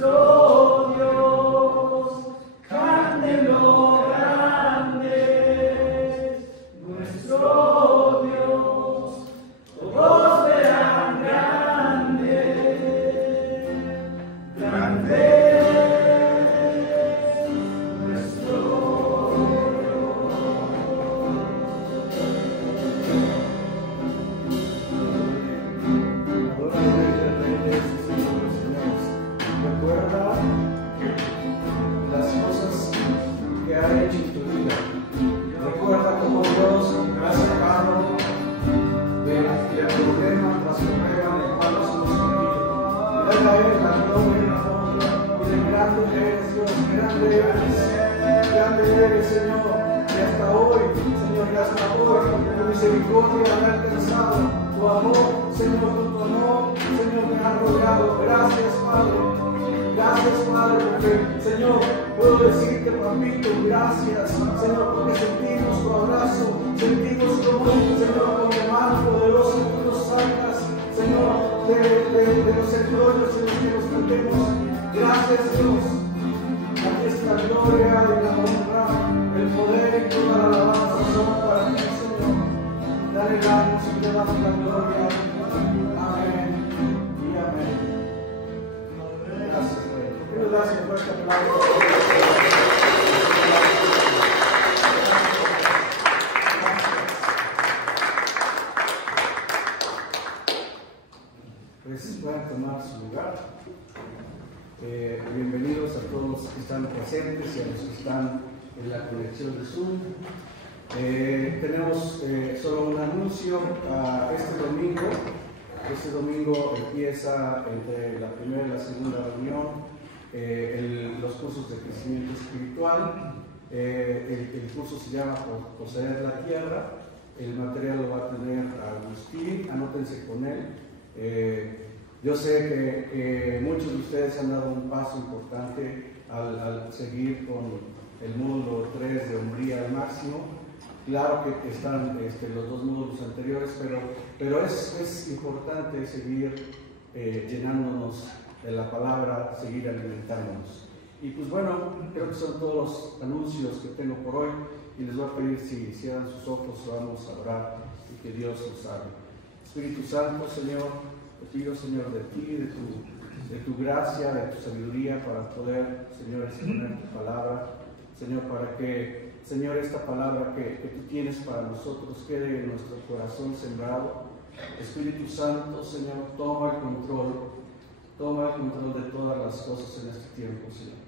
nuestro Dios, cántenlo grandes, nuestro Dios, todos verán grande, grande. Señor, y hasta hoy, Señor, y hasta hoy, tu misericordia me ha alcanzado, tu amor, Señor, tu amor, Señor, me ha rodeado. Gracias, Padre, porque, Señor, puedo decirte, papito, gracias, Señor, porque sentimos tu abrazo, sentimos como, Señor, con tu mano poderosa que nos sacas, Señor, de los embrollos en los que nos metemos. Gracias, Dios. Aquí está la gloria y la honra, el poder y toda la alabanza son para ti, Señor. Dale gracias y te damos la gloria. Amén y amén. Gracias, Rey. Quiero darse un fuerte aplauso. Pues pueden tomar su lugar. Bienvenidos a todos los que están presentes y a los que están en la conexión de Zoom. Tenemos solo un anuncio. Este domingo empieza entre la primera y la segunda reunión los cursos de crecimiento espiritual. El curso se llama Poseer la Tierra. El material lo va a tener Agustín, anótense con él. Yo sé que muchos de ustedes han dado un paso importante al seguir con el módulo 3 de hombría al máximo. Claro que están los dos módulos anteriores, pero es importante seguir llenándonos de la palabra, seguir alimentándonos. Y pues bueno, creo que son todos los anuncios que tengo por hoy y les voy a pedir si cierran sus ojos, vamos a orar y que Dios nos hable. Espíritu Santo, Señor, te pido, Señor, de ti, de tu gracia, de tu sabiduría para poder, Señor, exponer tu palabra. Señor, para que, Señor, esta palabra que tú tienes para nosotros quede en nuestro corazón sembrado. Espíritu Santo, Señor, toma el control de todas las cosas en este tiempo, Señor.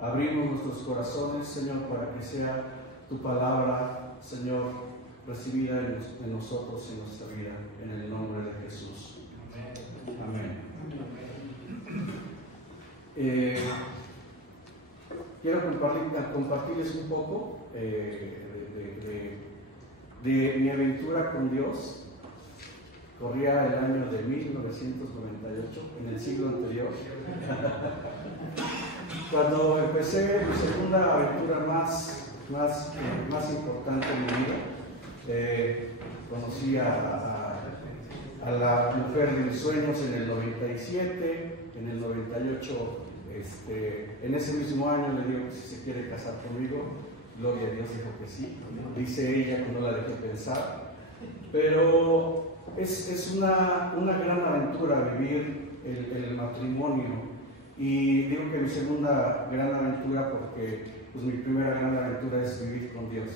Abrimos nuestros corazones, Señor, para que sea tu palabra, Señor, recibida en nosotros y en nuestra vida, en el nombre de Jesús. Amén. Quiero compartirles un poco de mi aventura con Dios. Corría el año de 1998, en el siglo anterior. Cuando empecé mi segunda aventura más importante en mi vida, conocí a la mujer de mis sueños en el 97, en el 98, en ese mismo año le digo que si se quiere casar conmigo. Gloria a Dios, dijo que sí. Dice ella que no la dejé pensar. Pero es una gran aventura vivir el matrimonio. Y digo que mi segunda gran aventura porque pues, mi primera gran aventura es vivir con Dios.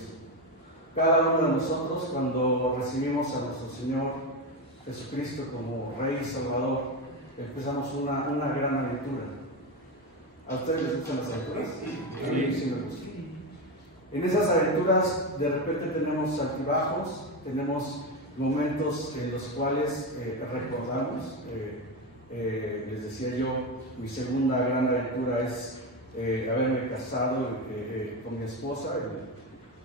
Cada uno de nosotros, cuando recibimos a nuestro Señor Jesucristo como Rey y Salvador, empezamos una gran aventura. ¿A ustedes les gustan las aventuras? A mí sí me gustan. En esas aventuras de repente tenemos altibajos, tenemos momentos en los cuales recordamos. Les decía yo, mi segunda gran aventura es haberme casado con mi esposa.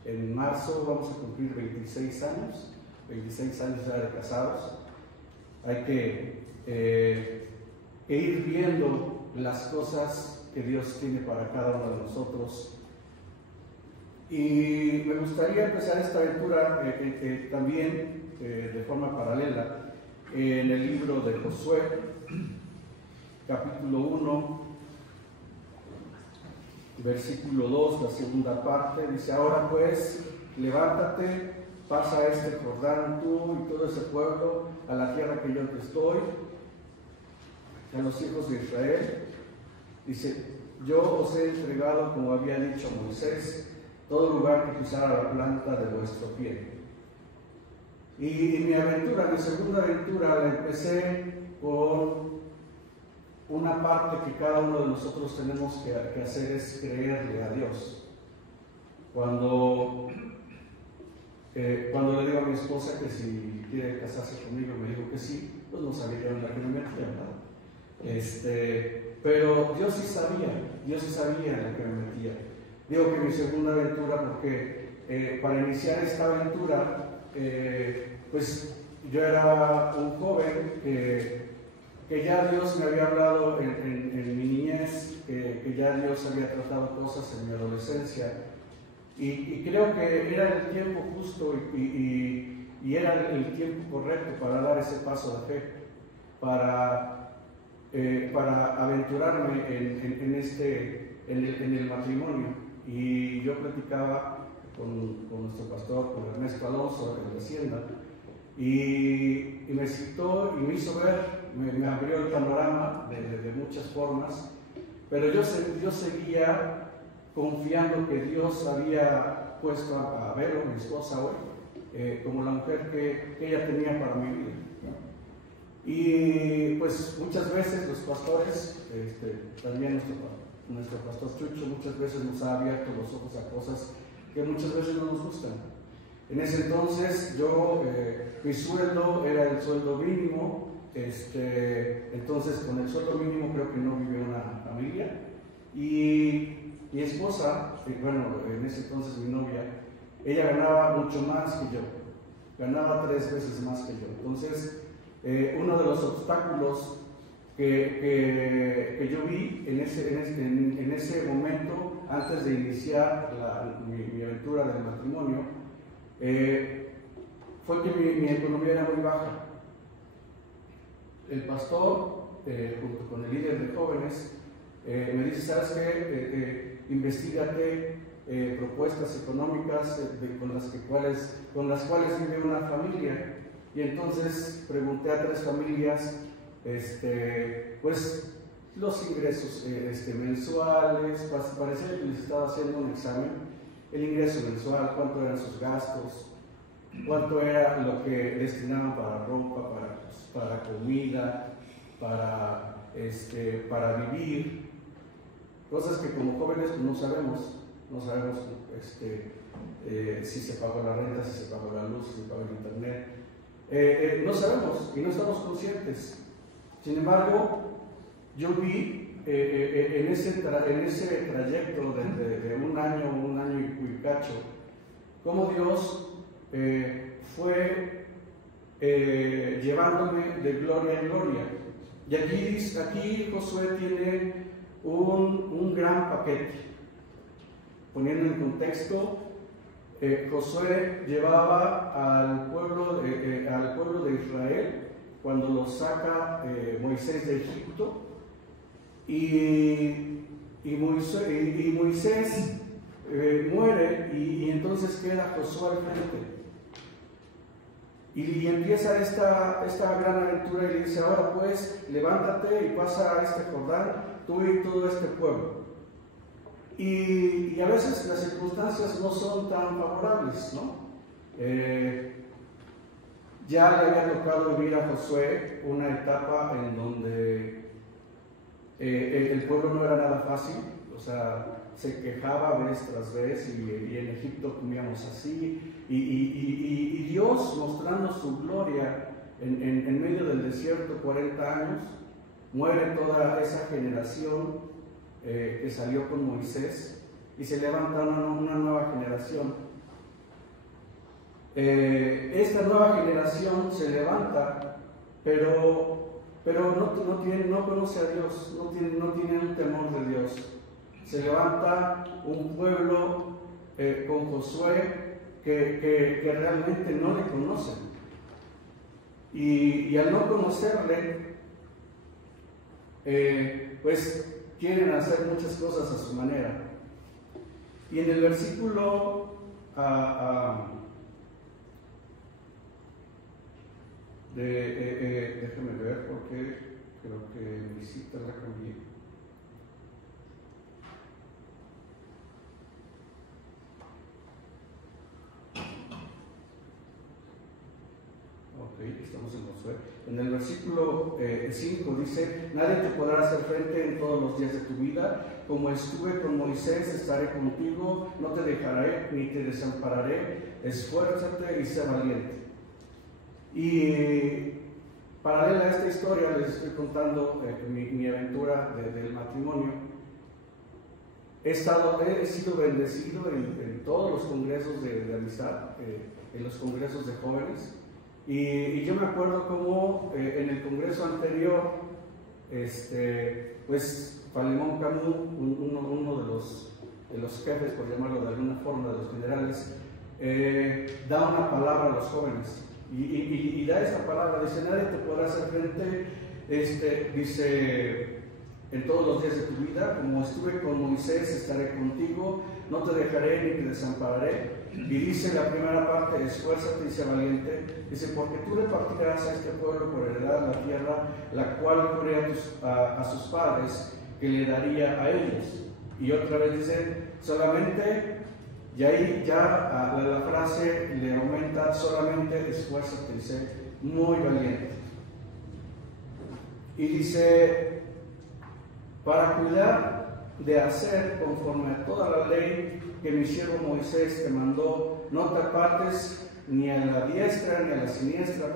En marzo vamos a cumplir 26 años ya de casados. Hay que ir viendo las cosas que Dios tiene para cada uno de nosotros. Y me gustaría empezar esta aventura también de forma paralela en el libro de Josué, capítulo 1, versículo 2, la segunda parte, dice: ahora pues, levántate, pasa este Jordán tú y todo ese pueblo a la tierra que yo te doy, a los hijos de Israel. Dice: yo os he entregado, como había dicho Moisés, todo lugar que pisara la planta de vuestro pie. Y mi aventura, mi segunda aventura, la empecé con una parte que cada uno de nosotros tenemos que hacer, es creerle a Dios. Cuando le digo a mi esposa que si quiere casarse conmigo, me dijo que sí, pues no sabía que era la que me metía, ¿no? Pero yo sí sabía en la que me metía. Digo que mi segunda aventura porque para iniciar esta aventura, pues yo era un joven que ya Dios me había hablado en mi niñez, que ya Dios había tratado cosas en mi adolescencia, y creo que era el tiempo justo y era el tiempo correcto para dar ese paso de fe, para aventurarme en el matrimonio. Y yo platicaba con nuestro pastor, con Ernesto Alonso, en la Hacienda, y me citó y me hizo ver, me abrió el panorama de muchas formas, pero yo seguía confiando que Dios había puesto a Vero, mi esposa hoy, como la mujer que ella tenía para mi vida, ¿no? Y pues muchas veces los pastores, también nuestro pastor Chucho, muchas veces nos ha abierto los ojos a cosas que muchas veces no nos gustan. En ese entonces mi sueldo era el sueldo mínimo, entonces con el sueldo mínimo creo que no vivía una familia, y mi esposa, bueno, en ese entonces mi novia, ella ganaba mucho más que yo, ganaba 3 veces más que yo. Entonces uno de los obstáculos que yo vi en ese momento, antes de iniciar mi aventura del matrimonio, fue que mi economía era muy baja. El pastor, junto con el líder de jóvenes, me dice: ¿sabes qué? Investígate propuestas económicas con las cuales vive una familia. Y entonces pregunté a 3 familias, pues los ingresos mensuales, parecía que les estaba haciendo un examen, el ingreso mensual, cuánto eran sus gastos, cuánto era lo que destinaban para ropa, para comida, para vivir, cosas que como jóvenes pues no sabemos si se pagó la renta, si se pagó la luz, si se pagó el internet. No sabemos y no estamos conscientes. Sin embargo, yo vi en ese trayecto de un año y cacho, cómo Dios fue llevándome de gloria en gloria. Y aquí Josué tiene un gran paquete. Poniendo en contexto, Josué llevaba al pueblo de Israel cuando lo saca Moisés de Egipto, y Moisés muere, y entonces queda Josué al frente. Y empieza esta gran aventura y le dice: ahora pues, levántate y pasa a este Jordán, tú y todo este pueblo. Y a veces las circunstancias no son tan favorables, ¿no? Ya le había tocado vivir a Josué una etapa en donde el pueblo no era nada fácil, o sea, se quejaba vez tras vez, y en Egipto comíamos así, y Dios, mostrando su gloria en medio del desierto, 40 años, muere toda esa generación que salió con Moisés, y se levanta una nueva generación. Esta nueva generación se levanta, pero no conoce a Dios, no tiene un temor de Dios. Se levanta un pueblo con Josué que realmente no le conocen, y al no conocerle, pues quieren hacer muchas cosas a su manera. Y en el versículo déjame ver porque creo que mi cita la cambié. Ok, estamos en Josué. En el versículo 5 dice: nadie te podrá hacer frente en todos los días de tu vida. Como estuve con Moisés, estaré contigo, no te dejaré ni te desampararé. Esfuérzate y sé valiente. Y paralela a esta historia les estoy contando mi aventura del matrimonio. He sido bendecido en todos los congresos de amistad, en los congresos de jóvenes. Y yo me acuerdo cómo en el congreso anterior, pues Palemón Camus, uno de los jefes, por llamarlo de alguna forma, de los generales, da una palabra a los jóvenes. Y da esa palabra, dice: nadie te podrá hacer frente, dice, en todos los días de tu vida. Como estuve con Moisés, estaré contigo, no te dejaré ni te desampararé. Y dice la primera parte: esfuérzate y sé valiente. Dice: porque tú repartirás a este pueblo por heredad la tierra, la cual juré a sus padres que le daría a ellos. Y otra vez dice: solamente, y ahí ya la frase le aumenta: solamente esfuérzate y sé muy valiente. Y dice: para cuidar de hacer conforme a toda la ley que mi siervo Moisés te mandó, no te apartes ni a la diestra ni a la siniestra,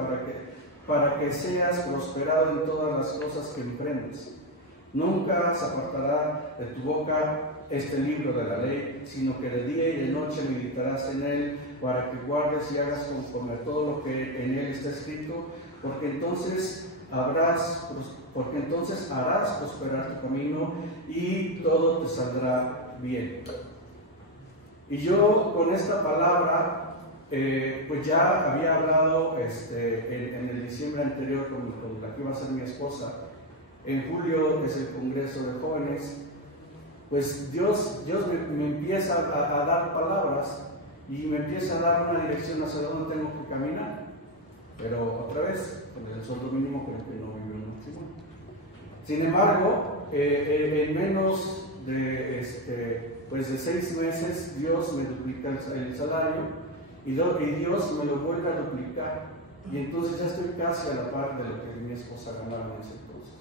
para que seas prosperado en todas las cosas que emprendes. Nunca se apartará de tu boca este libro de la ley, sino que de día y de noche meditarás en él, para que guardes y hagas conforme a todo lo que en él está escrito, porque entonces harás prosperar tu camino y todo te saldrá bien. Y yo con esta palabra, pues ya había hablado en el diciembre anterior con la que iba a ser mi esposa. En julio es el Congreso de Jóvenes. Pues Dios me empieza a dar palabras y me empieza a dar una dirección hacia dónde tengo que caminar. Pero otra vez, con el sueldo mínimo creo que no vivo en un matrimonio. Sin embargo, en menos de 6 meses, Dios me duplica el salario y Dios me lo vuelve a duplicar. Y entonces ya estoy casi a la par de lo que mi esposa ganaba en ese entonces.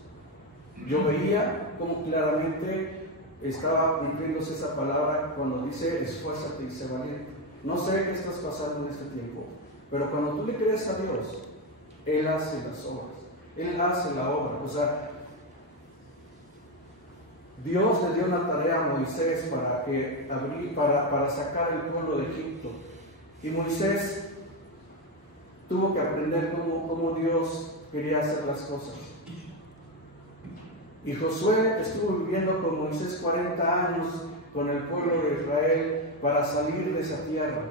Yo veía cómo claramente estaba cumpliéndose esa palabra cuando dice: esfuérzate y sé valiente. No sé qué estás pasando en este tiempo, pero cuando tú le crees a Dios, Él hace las obras, Él hace la obra. O sea, Dios le dio una tarea a Moisés para sacar el pueblo de Egipto. Y Moisés tuvo que aprender cómo Dios quería hacer las cosas. Y Josué estuvo viviendo con Moisés 40 años con el pueblo de Israel para salir de esa tierra.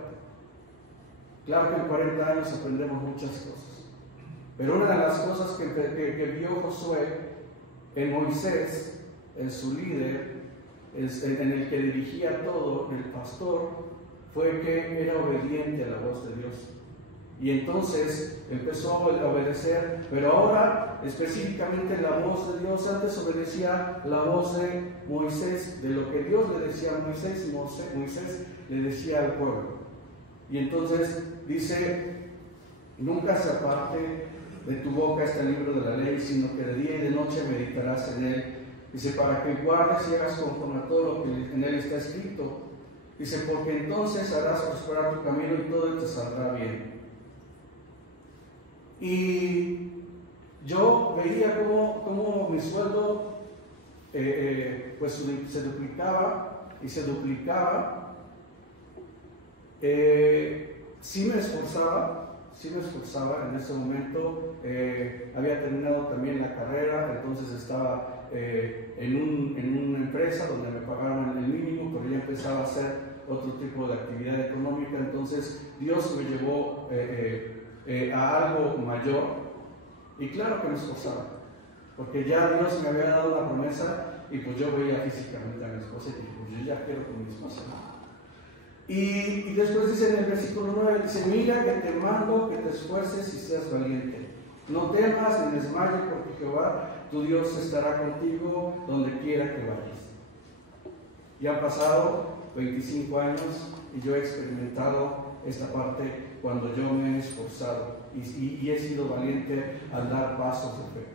Claro que en 40 años aprendemos muchas cosas, pero una de las cosas que vio Josué en Moisés, en su líder, en el que dirigía todo, el pastor, fue que era obediente a la voz de Dios. Y entonces empezó a obedecer, pero ahora específicamente la voz de Dios. Antes obedecía la voz de Moisés, de lo que Dios le decía a Moisés, y Moisés le decía al pueblo. Y entonces dice: nunca se aparte de tu boca este libro de la ley, sino que de día y de noche meditarás en él. Dice: para que guardes y hagas conforme a todo lo que en él está escrito. Dice: porque entonces harás prosperar tu camino y todo te saldrá bien. Y yo veía cómo mi sueldo pues se duplicaba y se duplicaba. Sí me esforzaba en ese momento. Había terminado también la carrera, entonces estaba en una empresa donde me pagaban el mínimo, pero ya empezaba a hacer otro tipo de actividad económica. Entonces Dios me llevó a algo mayor, y claro que me esforzaba, porque ya Dios me había dado una promesa, y pues yo veía físicamente a mi esposa y dije: pues yo ya quiero con mi esposa. Y después dice en el versículo 9, dice, mira que te mando que te esfuerces y seas valiente. No temas ni desmayes, porque Jehová tu Dios estará contigo donde quiera que vayas. Ya han pasado 25 años y yo he experimentado esta parte cuando yo me he esforzado y he sido valiente al dar pasos de fe.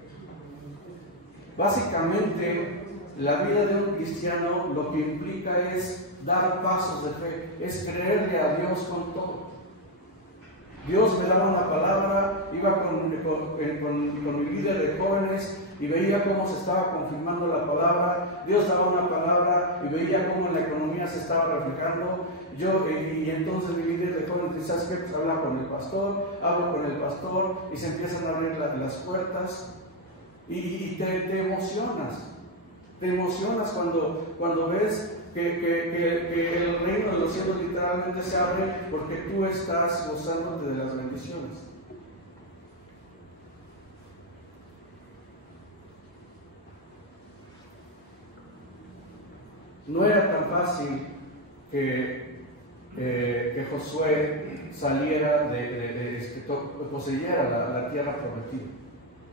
Básicamente, la vida de un cristiano lo que implica es dar pasos de fe, es creerle a Dios con todo. Dios me daba una palabra, iba con mi líder de jóvenes y veía cómo se estaba confirmando la palabra. Dios daba una palabra y veía cómo la economía se estaba reflejando. Y entonces mi líder de jóvenes dice, ¿sabes qué? Pues habla con el pastor, hablo con el pastor y se empiezan a abrir las puertas y te emocionas. Te emocionas cuando ves que el reino de los cielos literalmente se abre porque tú estás gozándote de las bendiciones. No era tan fácil que Josué saliera poseyera la tierra prometida.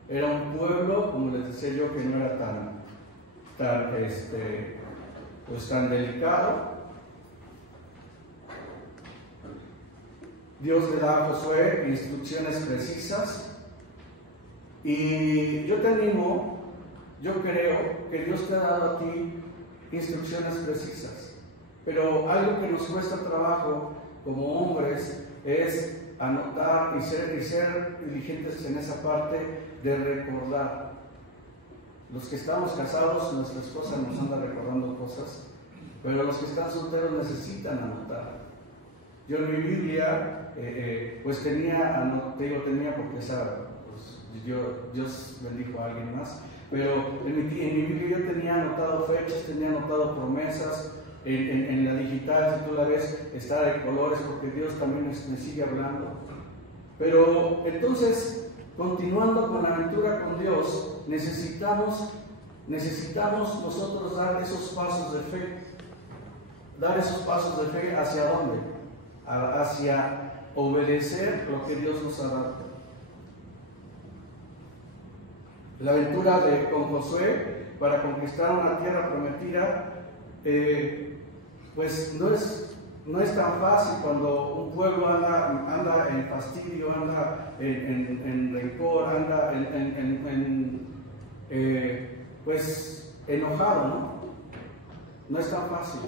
Era un pueblo, como les decía yo, que no era tan delicado. Dios le da a Josué instrucciones precisas y yo te animo, yo creo que Dios te ha dado a ti instrucciones precisas, pero algo que nos cuesta trabajo como hombres es anotar y ser diligentes en esa parte de recordar. Los que estamos casados, nuestra esposa nos anda recordando cosas, pero los que están solteros necesitan anotar. Yo en mi Biblia, pues tenía porque Dios bendijo a alguien más, pero en mi Biblia yo tenía anotado fechas, tenía anotado promesas. En la digital, si tú la ves, está de colores porque Dios también me sigue hablando. Pero entonces, continuando con la aventura con Dios, necesitamos nosotros dar esos pasos de fe. Dar esos pasos de fe ¿hacia dónde? Hacia obedecer lo que Dios nos ha dado. La aventura con Josué para conquistar una tierra prometida, pues no es tan fácil cuando un pueblo anda en fastidio, anda en rencor, anda pues enojado, ¿no? No es tan fácil.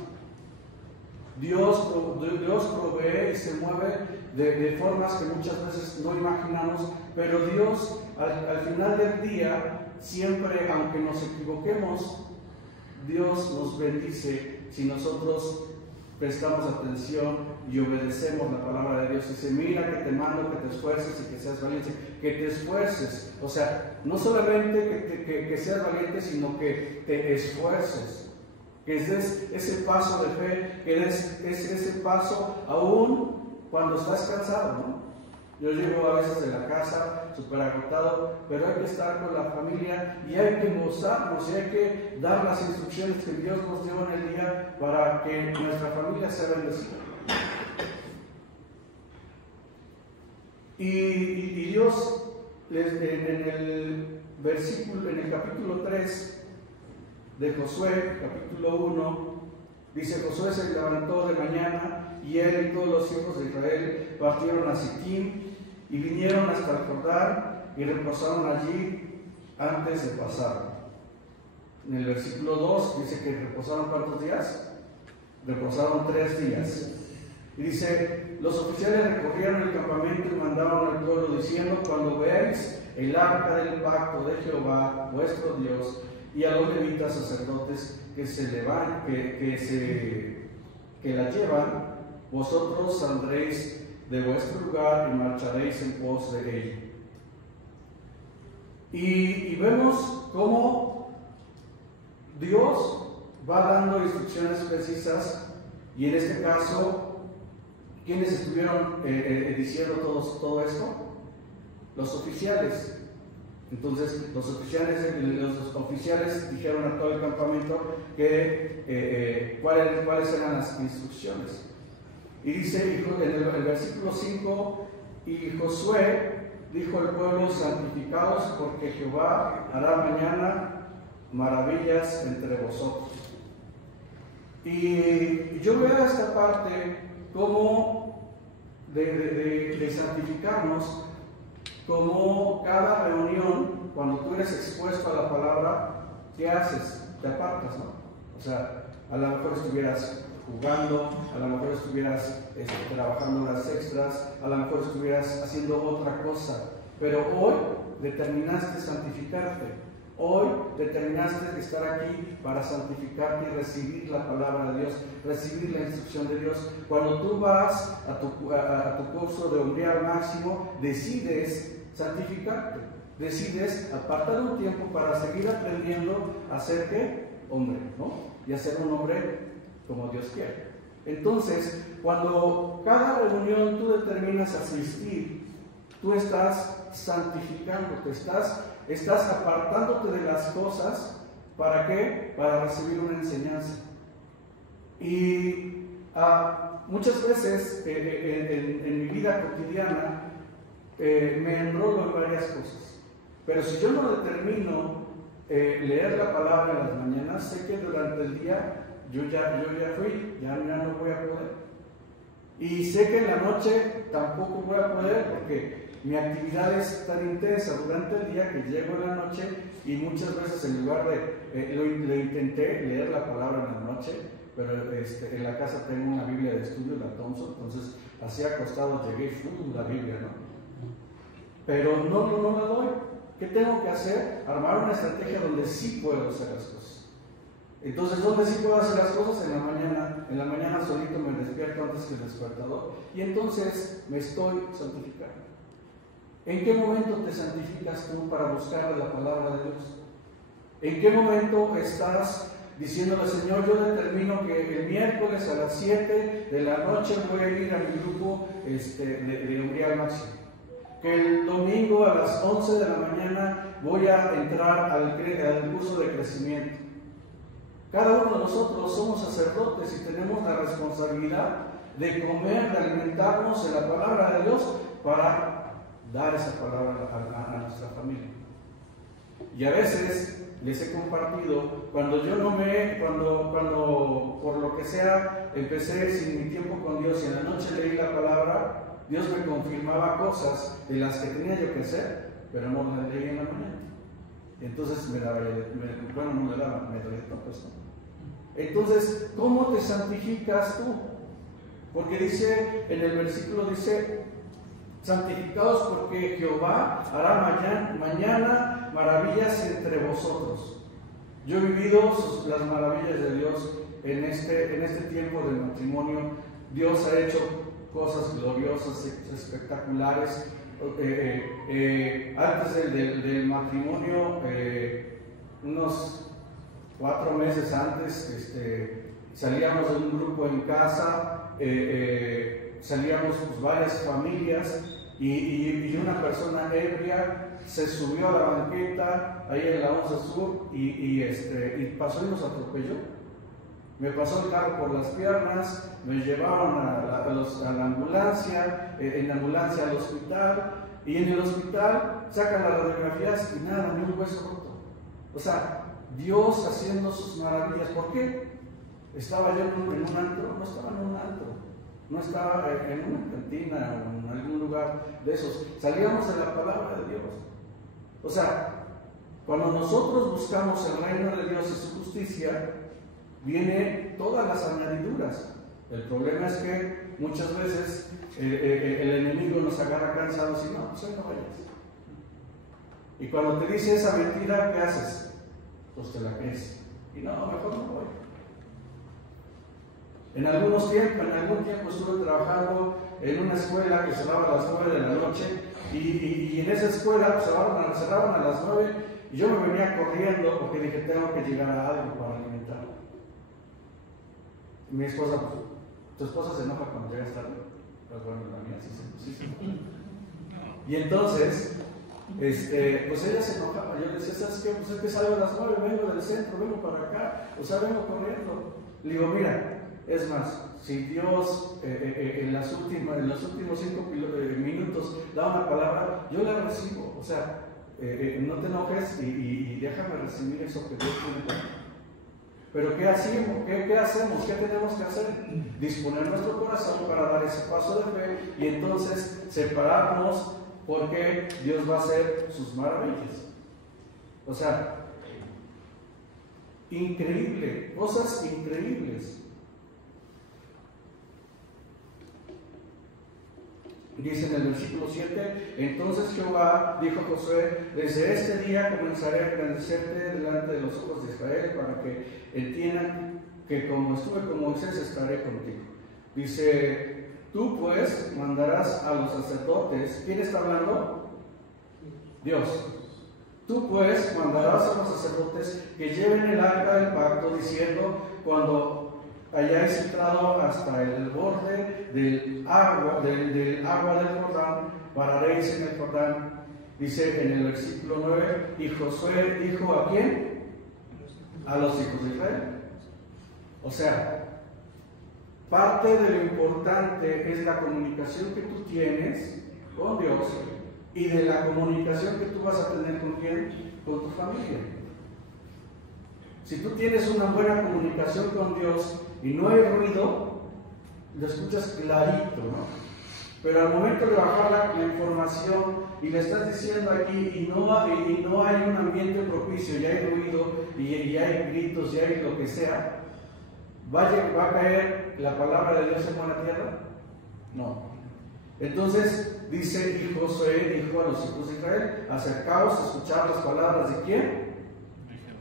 Dios provee y se mueve de formas que muchas veces no imaginamos, pero Dios al final del día, siempre, aunque nos equivoquemos, Dios nos bendice si nosotros prestamos atención y obedecemos la palabra de Dios. Dice, mira que te mando que te esfuerces y que seas valiente, que te esfuerces. O sea, no solamente que seas valiente, sino que te esfuerces. Que des ese paso de fe, que des ese paso aún cuando estás cansado, ¿no? Yo llego a veces de la casa súper agotado, pero hay que estar con la familia y hay que gozarnos y hay que dar las instrucciones que Dios nos dio en el día para que nuestra familia sea bendecida. Y Dios, en el capítulo 3 de Josué, capítulo 1, dice, Josué se levantó de mañana y él y todos los hijos de Israel partieron a Sittim y vinieron hasta el Jordán y reposaron allí antes de pasar. En el versículo 2 dice que reposaron ¿cuántos días? Reposaron 3 días. Y dice, los oficiales recorrieron el campamento y mandaron al pueblo diciendo, cuando veáis el arca del pacto de Jehová, vuestro Dios, y a los levitas sacerdotes que la llevan, vosotros saldréis de vuestro lugar y marcharéis en pos de ella. Y vemos cómo Dios va dando instrucciones precisas, y en este caso, ¿quiénes estuvieron diciendo todo esto? Los oficiales. Entonces los oficiales dijeron a todo el campamento que cuáles eran las instrucciones. Y dice en el versículo 5, y Josué dijo al pueblo: santificaos, porque Jehová hará mañana maravillas entre vosotros. Y yo veo esta parte como de santificarnos, como cada reunión, cuando tú eres expuesto a la palabra, ¿qué haces? Te apartas, ¿no? O sea, a lo mejor estuvieras jugando, a lo mejor estuvieras trabajando horas extras, a lo mejor estuvieras haciendo otra cosa, pero hoy determinaste santificarte. Hoy determinaste estar aquí para santificarte y recibir la palabra de Dios, recibir la instrucción de Dios. Cuando tú vas a tu curso de hombría al máximo, decides santificarte, decides apartar un tiempo para seguir aprendiendo a ser ¿qué? Hombre, ¿no? Y a ser un hombre como Dios quiere. Entonces, cuando cada reunión tú determinas asistir, tú estás santificándote, estás apartándote de las cosas. ¿Para qué? Para recibir una enseñanza. Y muchas veces en mi vida cotidiana me enrolo en varias cosas, pero si yo no determino leer la palabra en las mañanas, sé que durante el día yo ya fui, ya no voy a poder. Y sé que en la noche tampoco voy a poder, porque mi actividad es tan intensa durante el día que llego en la noche, y muchas veces en lugar de intenté leer la palabra en la noche, pero en la casa tengo una Biblia de estudio, la Thompson, entonces así acostado llegué y la Biblia, ¿no? Pero no me doy. ¿Qué tengo que hacer? Armar una estrategia donde sí puedo hacer las cosas. Entonces, ¿dónde sí puedo hacer las cosas? En la mañana. En la mañana solito me despierto antes que el despertador, y entonces me estoy santificando. ¿En qué momento te santificas tú para buscar la palabra de Dios? ¿En qué momento estás diciéndole: Señor, yo determino que el miércoles a las 7 de la noche voy a ir a mi grupo de hombría al máximo? Que el domingo a las 11 de la mañana voy a entrar al curso de crecimiento. Cada uno de nosotros somos sacerdotes y tenemos la responsabilidad de comer, de alimentarnos en la palabra de Dios para dar esa palabra a nuestra familia. Y a veces les he compartido, cuando por lo que sea empecé sin mi tiempo con Dios y en la noche leí la palabra, Dios me confirmaba cosas de las que tenía yo que hacer, pero no las leí en la mañana. Y entonces me dolía pues, ¿no? Entonces, ¿cómo te santificas tú? Porque dice, en el versículo dice: santificaos, porque Jehová hará mañana maravillas entre vosotros. Yo he vivido las maravillas de Dios en este tiempo del matrimonio. Dios ha hecho cosas gloriosas, espectaculares. Antes del matrimonio, unos 4 meses antes, salíamos de un grupo en casa, salíamos pues, varias familias, y una persona ebria se subió a la banqueta ahí en la 11 Sur y pasó y nos atropelló. Me pasó el carro por las piernas, me llevaron a la ambulancia, en ambulancia al hospital, y en el hospital sacan las radiografías y nada, ni un hueso roto. O sea, Dios haciendo sus maravillas. ¿Por qué? ¿Estaba yo en un antro? No estaba en un antro, no estaba en una cantina o en algún lugar de esos. Salíamos de la palabra de Dios. O sea, cuando nosotros buscamos el reino de Dios y su justicia, vienen todas las añadiduras. El problema es que muchas veces el enemigo nos agarra cansados y no, pues ahí no vayas. Y cuando te dice esa mentira, ¿qué haces? Pues te la crees. Y no, mejor no voy. En algún tiempo estuve trabajando en una escuela que cerraba a las 9 de la noche, y en esa escuela pues, cerraban a las 9, y yo me venía corriendo porque dije: tengo que llegar a algo para alimentarme. Mi esposa, pues, tu esposa se enoja cuando llegas tarde. Pues bueno, la mía sí se enoja. Y entonces, pues ella se enojaba. Yo le decía: ¿sabes qué? Pues es que salgo a las 9, vengo del centro, vengo para acá, o sea, vengo corriendo. Le digo: mira, Es más, si Dios en los últimos 5 minutos da una palabra, yo la recibo. O sea, no te enojes y déjame recibir eso que Dios tiene para mí. Pero ¿qué hacemos? ¿Qué hacemos? ¿Qué tenemos que hacer? Disponer nuestro corazón para dar ese paso de fe y entonces separarnos, porque Dios va a hacer sus maravillas. O sea, increíble, cosas increíbles. Dice en el versículo 7, entonces Jehová dijo a Josué, desde este día comenzaré a engrandecerte delante de los ojos de Israel, para que entiendan que como estuve con Moisés, estaré contigo. Dice, tú pues mandarás a los sacerdotes. ¿Quién está hablando? Dios. Tú pues mandarás a los sacerdotes que lleven el arca del pacto, diciendo, cuando hayáis entrado hasta el borde del agua del Jordán, pararéis en el Jordán. Dice en el versículo 9, y Josué dijo, ¿a quién? A los hijos de Israel. O sea, parte de lo importante es la comunicación que tú tienes con Dios y de la comunicación que tú vas a tener con quién, con tu familia. Si tú tienes una buena comunicación con Dios y no hay ruido, lo escuchas clarito, ¿no? Pero al momento de bajar la información y le estás diciendo aquí y no hay un ambiente propicio, y hay ruido, y hay gritos, y hay lo que sea, ¿va a caer la palabra de Dios en buena tierra? No. Entonces dice, y Josué dijo a los hijos de Israel, acercaos a escuchar las palabras de ¿quién?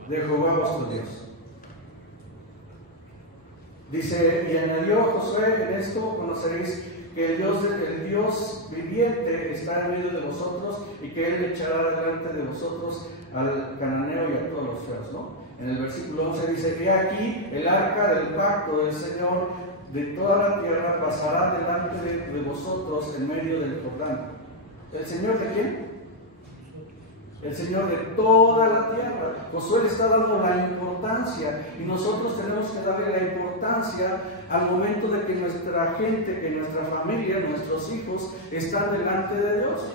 De Jehová vuestro Dios. Dice, y añadió Josué, en esto conoceréis que el Dios viviente está en medio de vosotros, y que Él echará delante de vosotros al cananeo y a todos los feos, ¿no? En el versículo 11 dice, he aquí el arca del pacto del Señor de toda la tierra pasará delante de vosotros en medio del Jordán. ¿El Señor de quién? El Señor de toda la tierra. Josué le está dando la importancia, y nosotros tenemos que darle la importancia al momento de que nuestra gente, que nuestra familia, nuestros hijos están delante de Dios.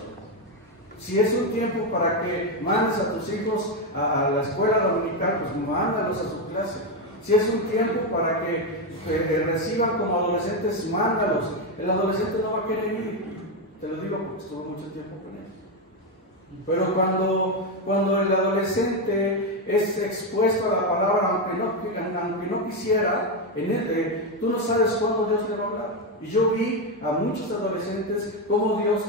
Si es un tiempo para que mandes a tus hijos a la escuela dominical, pues mándalos a su clase. Si es un tiempo para que reciban como adolescentes, mándalos. El adolescente no va a querer ir, te lo digo porque estuve mucho tiempo con él. Pero cuando el adolescente es expuesto a la palabra, aunque no quisiera, tú no sabes cuándo Dios le va a hablar. Y yo vi a muchos adolescentes cómo Dios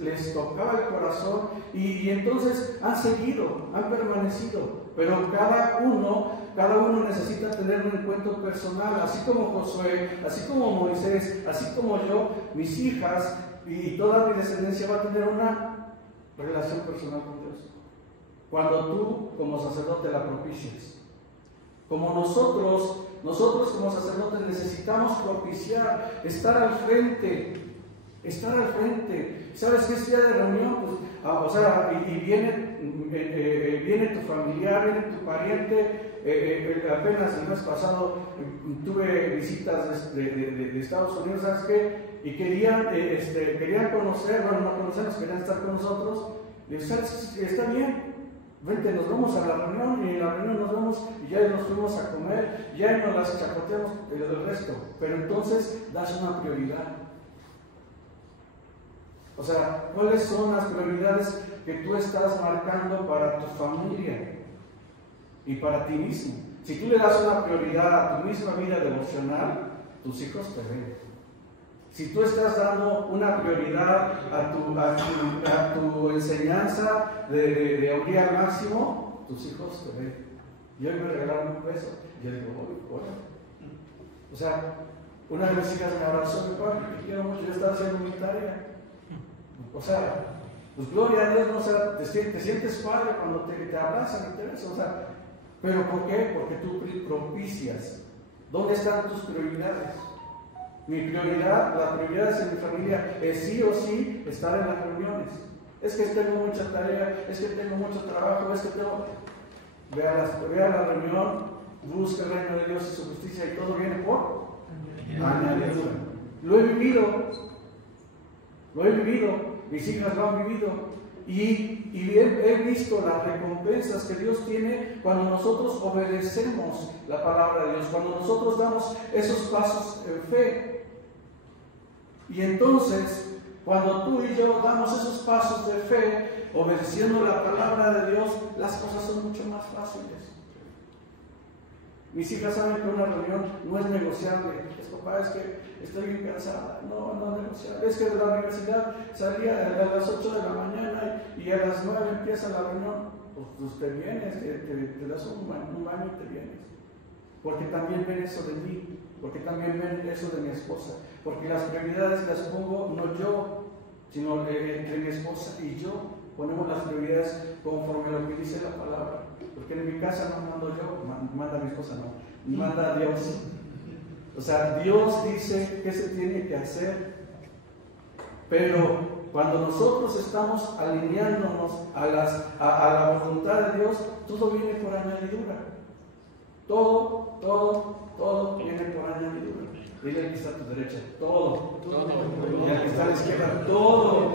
les tocaba el corazón, y entonces han seguido, han permanecido. Pero cada uno necesita tener un encuentro personal, así como Josué, así como Moisés, así como yo, mis hijas y toda mi descendencia va a tener una relación personal con Dios. Cuando tú como sacerdote la propicias. Como nosotros como sacerdotes necesitamos propiciar, estar al frente. ¿Sabes qué es día de reunión? Pues, viene tu familiar, viene tu pariente. Apenas el mes pasado tuve visitas de Estados Unidos, ¿sabes qué? Y querían conocer, bueno, no conocernos, querían estar con nosotros. Y ¿sabes? Está bien, vente, nos vamos a la reunión, y en la reunión nos vamos, y ya nos fuimos a comer, ya nos las chacoteamos del resto. Pero entonces das una prioridad. O sea, ¿cuáles son las prioridades que tú estás marcando para tu familia y para ti mismo? Si tú le das una prioridad a tu misma vida devocional, tus hijos te ven. Si tú estás dando una prioridad a tu enseñanza de hombre al máximo, tus hijos te ven. Yo me regalaron $1, y yo digo, hola. O sea, una de mis hijas me abrazó, mi padre, te quiero mucho, yo estaba haciendo mi tarea. O sea, pues gloria a Dios, ¿no? O sea, te sientes padre cuando te abrazan y te besan. O sea, ¿pero por qué? Porque tú propicias. ¿Dónde están tus prioridades? Mi prioridad, la prioridad de mi familia es sí o sí estar en las reuniones. Es que tengo mucha tarea, es que tengo mucho trabajo, es que tengo... Ve a la reunión, busca el reino de Dios y su justicia, y todo viene por Añadidura. Lo he vivido, mis hijas lo han vivido. Y he visto las recompensas que Dios tiene cuando nosotros obedecemos la palabra de Dios, cuando nosotros damos esos pasos en fe. Y entonces, cuando tú y yo damos esos pasos de fe, obedeciendo la palabra de Dios, las cosas son mucho más fáciles. Mis hijas saben que una reunión no es negociable. Es, papá, es que estoy bien cansada. No es negociable. Es que de la universidad salía a las 8 de la mañana y a las 9 empieza la reunión. Pues te vienes, te das un baño y te vienes. Porque también ven eso de mí. Porque también ven eso de mi esposa. Porque las prioridades las pongo no yo, sino entre mi esposa y yo. Ponemos las prioridades conforme a lo que dice la palabra. Porque en mi casa no mando yo, manda mi esposa, no, manda Dios. O sea, Dios dice qué se tiene que hacer. Pero cuando nosotros estamos alineándonos a la voluntad de Dios, todo viene por añadidura. Todo viene por añadidura. Dile al que está a tu derecha, todo. Y al que está a la izquierda, todo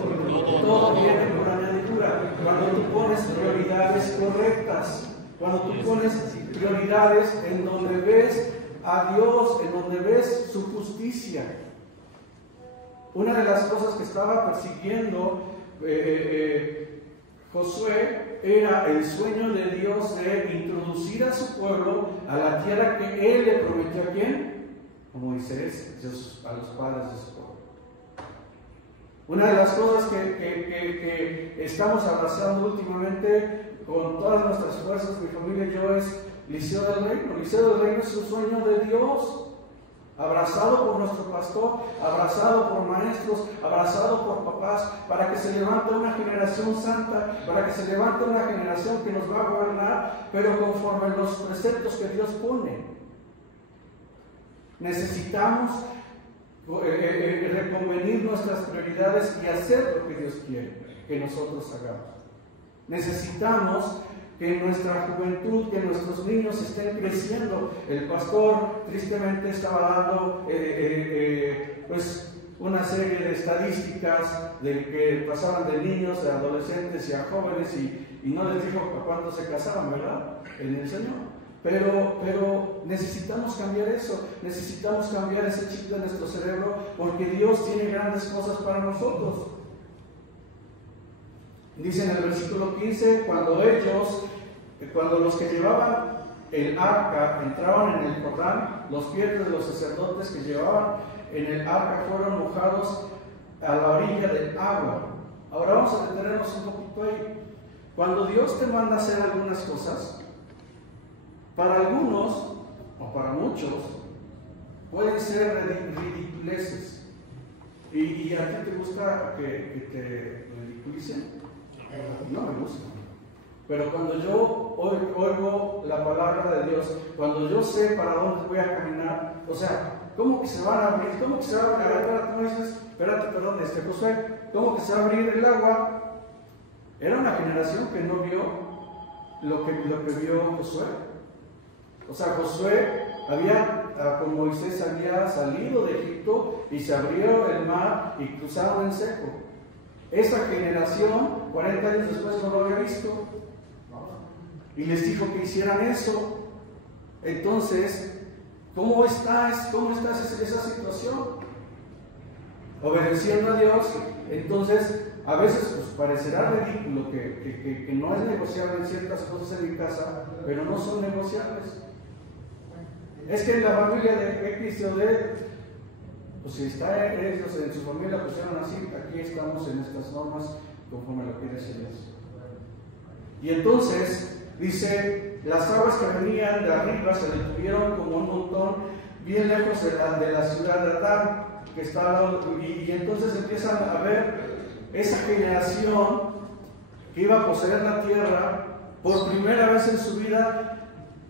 viene por añadidura. Cuando tú pones prioridades correctas, cuando tú pones prioridades en donde ves a Dios, en donde ves su justicia. Una de las cosas que estaba persiguiendo Josué era el sueño de Dios de introducir a su pueblo a la tierra que Él le prometió a ¿quién? A Moisés, a los padres de su pueblo. Una de las cosas que estamos abrazando últimamente con todas nuestras fuerzas, mi familia y yo, es Liceo del Reino. Liceo del Reino es un sueño de Dios. Abrazado por nuestro pastor, abrazado por maestros, abrazado por papás, para que se levante una generación santa, para que se levante una generación que nos va a gobernar, pero conforme a los preceptos que Dios pone. Necesitamos reconvenir nuestras prioridades y hacer lo que Dios quiere que nosotros hagamos. Necesitamos que en nuestra juventud, que nuestros niños estén creciendo. El pastor tristemente estaba dando pues una serie de estadísticas de que pasaban de niños, de adolescentes y a jóvenes y no les dijo a cuántos se casaban, ¿verdad? En el Señor. Pero necesitamos cambiar eso, necesitamos cambiar ese chip de nuestro cerebro porque Dios tiene grandes cosas para nosotros. Dice en el versículo 15, cuando los que llevaban el arca entraban en el Jordán, los pies de los sacerdotes que llevaban en el arca fueron mojados a la orilla del agua. Ahora vamos a detenernos un poquito ahí. Cuando Dios te manda a hacer algunas cosas, para algunos, o para muchos, pueden ser ridiculeces. ¿Y a ti te gusta que te ridiculicen? No me gusta. Pero cuando yo oigo la palabra de Dios, cuando yo sé para dónde voy a caminar, o sea, ¿cómo que se van a abrir? ¿Cómo que se va a abrir? Espérate, perdón, Josué, ¿cómo que se va a abrir el agua? Era una generación que no vio lo que vio Josué. O sea, Josué con Moisés había salido de Egipto y se abrió el mar y cruzaron en seco. Esa generación, 40 años después, no lo había visto. Y les dijo que hicieran eso. Entonces, ¿cómo estás esa situación? Obedeciendo a Dios. Entonces, a veces pues, parecerá ridículo que no es negociable en ciertas cosas en mi casa, pero no son negociables. Es que en la familia de X o de, pues si está ellos en su familia pusieron así, aquí estamos en estas normas conforme lo quiere Dios. Y entonces, dice, las aguas que venían de arriba se detuvieron como un montón, bien lejos de la ciudad de Adán, que está y entonces empiezan a ver esa generación que iba a poseer la tierra, por primera vez en su vida,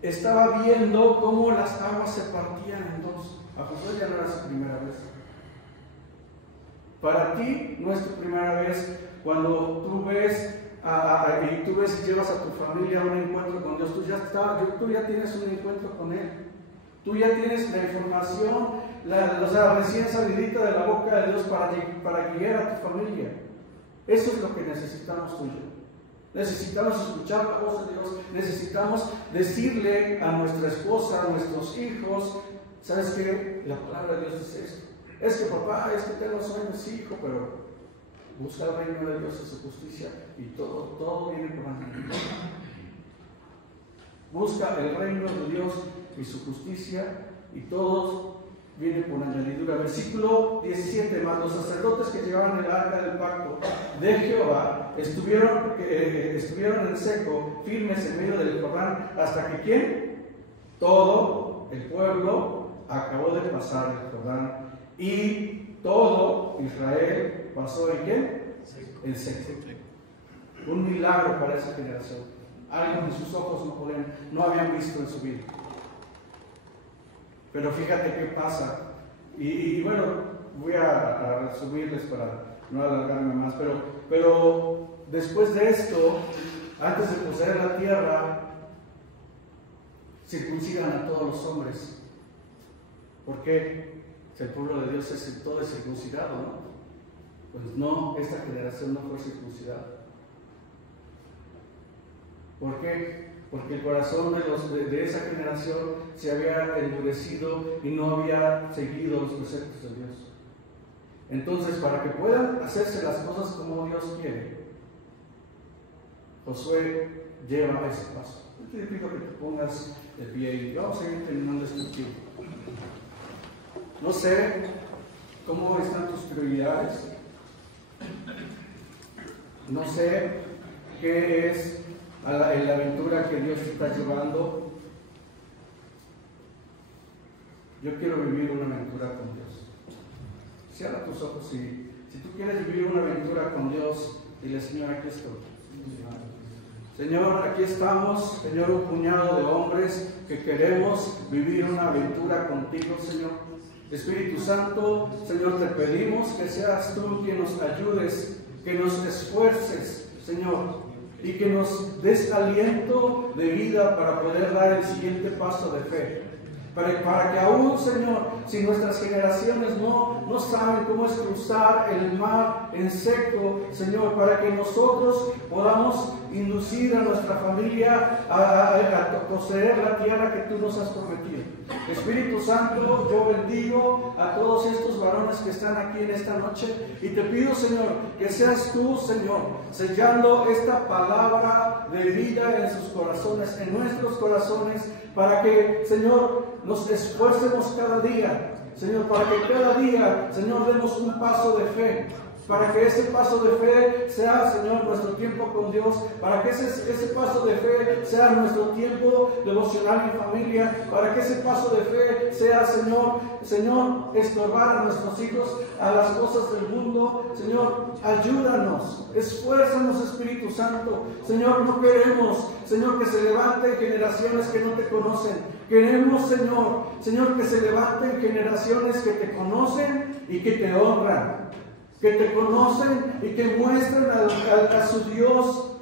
estaba viendo cómo las aguas se partían en dos. A Josué ya no era su primera vez. Para ti no es tu primera vez cuando tú ves y llevas a tu familia a un encuentro con Dios. Tú ya tienes un encuentro con Él. Tú ya tienes la información, o sea, recién salidita de la boca de Dios para guiar a tu familia. Eso es lo que necesitamos tú y yo. Necesitamos escuchar la voz de Dios, necesitamos decirle a nuestra esposa, a nuestros hijos, ¿sabes qué? La palabra de Dios dice esto. Es que papá, es que tengo sueños, hijo, pero busca el reino de Dios y su justicia y todo viene por añadidura. Busca el reino de Dios y su justicia y todo viene por añadidura. Versículo 17, más los sacerdotes que llevaban el arca del pacto de Jehová estuvieron en seco, firmes en medio del Jordán, hasta que ¿quién? Todo el pueblo acabó de pasar el Jordán y todo Israel pasó en ¿qué? En seco. Un milagro para esa generación. Algo que sus ojos no habían visto en su vida. Pero fíjate qué pasa. Y bueno, voy a resumirles para no alargarme más. Pero después de esto, antes de poseer la tierra, circuncidan a todos los hombres. ¿Por qué? Si el pueblo de Dios todo es circuncidado, ¿no? Pues no, esta generación no fue circuncidada. ¿Por qué? Porque el corazón de esa generación se había endurecido y no había seguido los preceptos de Dios. Entonces, para que puedan hacerse las cosas como Dios quiere, Josué lleva ese paso. Yo te pido que te pongas de pie y vamos a ir terminando este tiempo. No sé cómo están tus prioridades. No sé qué es en la aventura que Dios te está llevando. Yo quiero vivir una aventura con Dios. Cierra tus ojos y si tú quieres vivir una aventura con Dios, dile: Señor, aquí estoy. Señor, aquí estamos, Señor, un puñado de hombres que queremos vivir una aventura contigo, Señor. Espíritu Santo, Señor, te pedimos que seas tú quien nos ayudes, que nos esfuerces, Señor, y que nos des aliento de vida para poder dar el siguiente paso de fe. Para que aún, Señor, si nuestras generaciones no saben cómo es cruzar el mar en seco, Señor, para que nosotros podamos inducir a nuestra familia a poseer la tierra que tú nos has prometido. Espíritu Santo, yo bendigo a todos estos varones que están aquí en esta noche y te pido, Señor, que seas tú, Señor, sellando esta palabra de vida en sus corazones, en nuestros corazones, para que, Señor, nos esfuercemos cada día, Señor, para que cada día, Señor, demos un paso de fe, para que ese paso de fe sea, Señor, nuestro tiempo con Dios, para que ese paso de fe sea nuestro tiempo devocional en familia, para que ese paso de fe sea, Señor, estorbar a nuestros hijos a las cosas del mundo. Señor, ayúdanos, esfuérzanos, Espíritu Santo. Señor, no queremos, Señor, que se levanten generaciones que no te conocen. Queremos, Señor, que se levanten generaciones que te conocen y que te honran, que te conocen y que muestren a su Dios,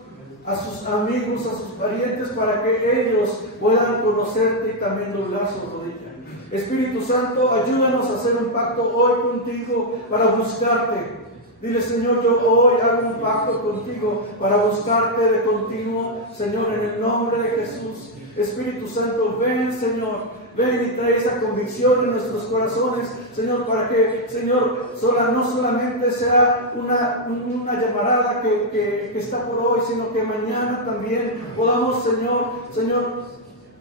a sus amigos, a sus parientes, para que ellos puedan conocerte y también doblar su rodilla. Espíritu Santo, ayúdanos a hacer un pacto hoy contigo para buscarte. Dile: Señor, yo hoy hago un pacto contigo para buscarte de continuo, Señor, en el nombre de Jesús. Espíritu Santo, ven, Señor. Ven y trae esa convicción en nuestros corazones, Señor, para que, Señor, no solamente sea una llamarada que está por hoy, sino que mañana también podamos, Señor,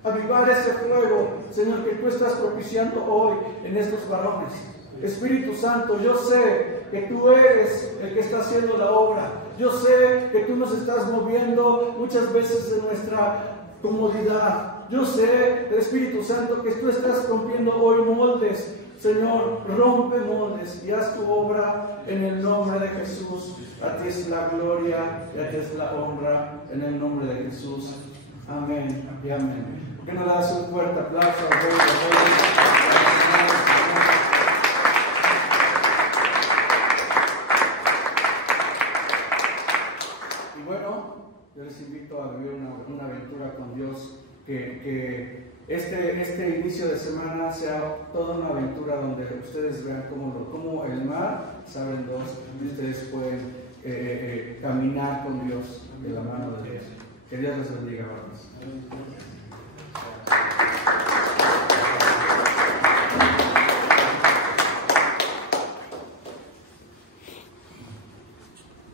avivar ese fuego, Señor, que tú estás propiciando hoy en estos varones. Espíritu Santo, yo sé que tú eres el que está haciendo la obra. Yo sé que tú nos estás moviendo muchas veces de nuestra comodidad. Yo sé, Espíritu Santo, que tú estás rompiendo hoy moldes. Señor, rompe moldes y haz tu obra en el nombre de Jesús. A ti es la gloria y a ti es la honra en el nombre de Jesús. Amén y amén. ¿Por qué no le das un fuerte aplauso al Rey de Reyes? Y bueno, yo les invito a vivir una aventura con Dios, que este inicio de semana sea toda una aventura donde ustedes vean cómo el mar se abren dos y ustedes pueden caminar con Dios de la mano de Dios. Que Dios les bendiga, hermanos.